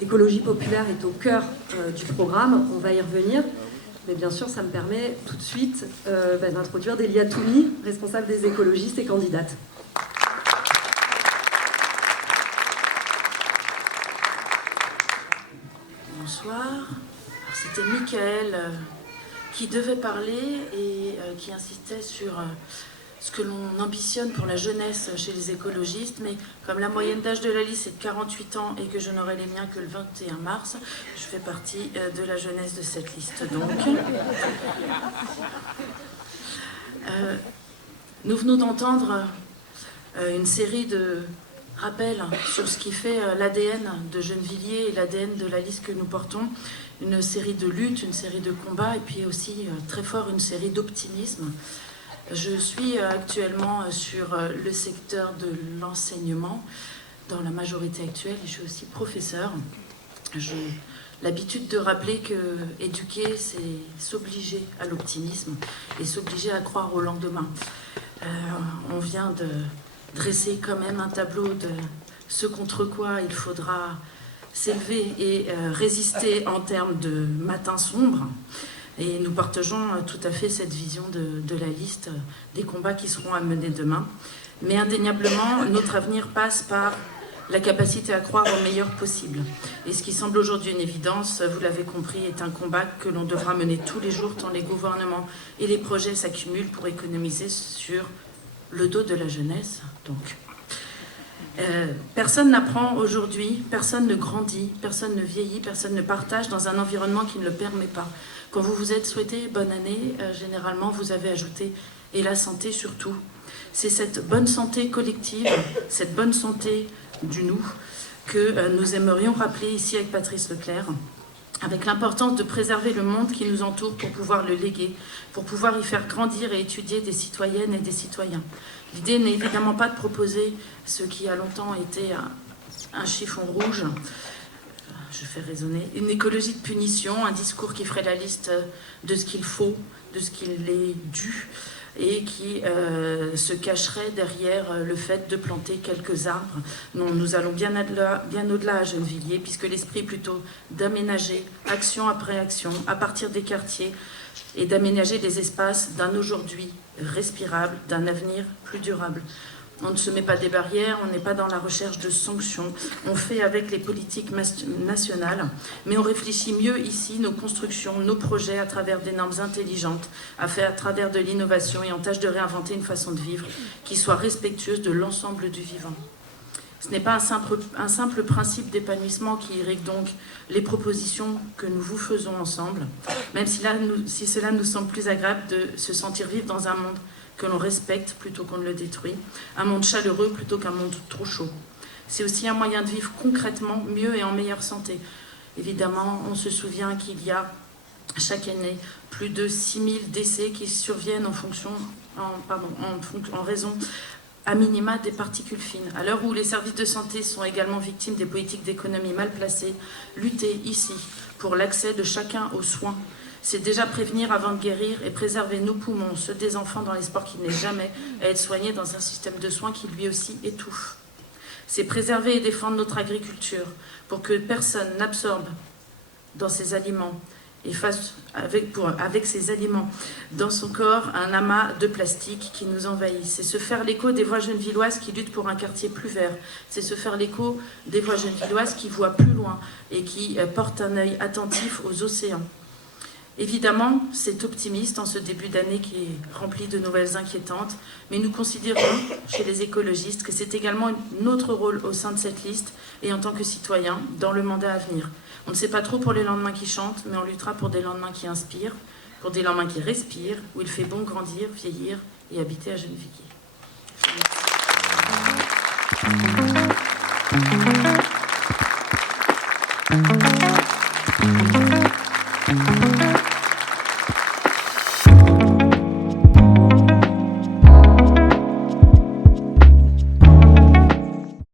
l'écologie populaire est au cœur du programme, on va y revenir. Mais bien sûr, ça me permet tout de suite d'introduire Delia Toumi, responsable des écologistes et candidate. Bonsoir. C'était Michael qui devait parler et qui insistait sur ce que l'on ambitionne pour la jeunesse chez les écologistes, mais comme la moyenne d'âge de la liste est de 48 ans et que je n'aurai les miens que le 21 mars, je fais partie de la jeunesse de cette liste. Donc, nous venons d'entendre une série de rappels sur ce qui fait l'ADN de Gennevilliers et l'ADN de la liste que nous portons, une série de luttes, une série de combats et puis aussi très fort une série d'optimisme. Je suis actuellement sur le secteur de l'enseignement dans la majorité actuelle et je suis aussi professeure. J'ai l'habitude de rappeler que éduquer, c'est s'obliger à l'optimisme et s'obliger à croire au lendemain. On vient de dresser quand même un tableau de ce contre quoi il faudra s'élever et résister en termes de matin sombre. Et nous partageons tout à fait cette vision de la liste des combats qui seront à mener demain. Mais indéniablement, notre avenir passe par la capacité à croire au meilleur possible. Et ce qui semble aujourd'hui une évidence, vous l'avez compris, est un combat que l'on devra mener tous les jours tant les gouvernements et les projets s'accumulent pour économiser sur le dos de la jeunesse. Donc, personne n'apprend aujourd'hui, personne ne grandit, personne ne vieillit, personne ne partage dans un environnement qui ne le permet pas. Quand vous vous êtes souhaité bonne année, généralement vous avez ajouté « et la santé surtout ». C'est cette bonne santé collective, cette bonne santé du nous que nous aimerions rappeler ici avec Patrice Leclerc, avec l'importance de préserver le monde qui nous entoure pour pouvoir le léguer, pour pouvoir y faire grandir et étudier des citoyennes et des citoyens. L'idée n'est évidemment pas de proposer ce qui a longtemps été un chiffon rouge, je fais résonner, une écologie de punition, un discours qui ferait la liste de ce qu'il faut, de ce qu'il est dû, et qui se cacherait derrière le fait de planter quelques arbres. Non, nous allons bien au-delà à Gennevilliers, puisque l'esprit est plutôt d'aménager, action après action, à partir des quartiers, et d'aménager des espaces d'un aujourd'hui respirable, d'un avenir plus durable. On ne se met pas des barrières, on n'est pas dans la recherche de sanctions, on fait avec les politiques nationales, mais on réfléchit mieux ici nos constructions, nos projets à travers des normes intelligentes, à travers de l'innovation et en tâche de réinventer une façon de vivre qui soit respectueuse de l'ensemble du vivant. Ce n'est pas un simple principe d'épanouissement qui irrigue donc les propositions que nous vous faisons ensemble, même si cela nous semble plus agréable de se sentir vivre dans un monde que l'on respecte plutôt qu'on ne le détruit, un monde chaleureux plutôt qu'un monde trop chaud. C'est aussi un moyen de vivre concrètement mieux et en meilleure santé. Évidemment, on se souvient qu'il y a chaque année plus de 6000 décès qui surviennent en raison à minima des particules fines. À l'heure où les services de santé sont également victimes des politiques d'économie mal placées, lutter ici pour l'accès de chacun aux soins, c'est déjà prévenir avant de guérir et préserver nos poumons, ceux des enfants dans l'espoir qu'ils n'aient jamais à être soignés dans un système de soins qui lui aussi étouffe. C'est préserver et défendre notre agriculture pour que personne n'absorbe dans ses aliments et fasse avec ses aliments dans son corps un amas de plastique qui nous envahit. C'est se faire l'écho des voix gennevilloises qui luttent pour un quartier plus vert. C'est se faire l'écho des voix gennevilloises qui voient plus loin et qui portent un œil attentif aux océans. Évidemment, c'est optimiste en ce début d'année qui est rempli de nouvelles inquiétantes, mais nous considérons, chez les écologistes, que c'est également notre rôle au sein de cette liste et en tant que citoyens dans le mandat à venir. On ne sait pas trop pour les lendemains qui chantent, mais on luttera pour des lendemains qui inspirent, pour des lendemains qui respirent, où il fait bon grandir, vieillir et habiter à Gennevilliers.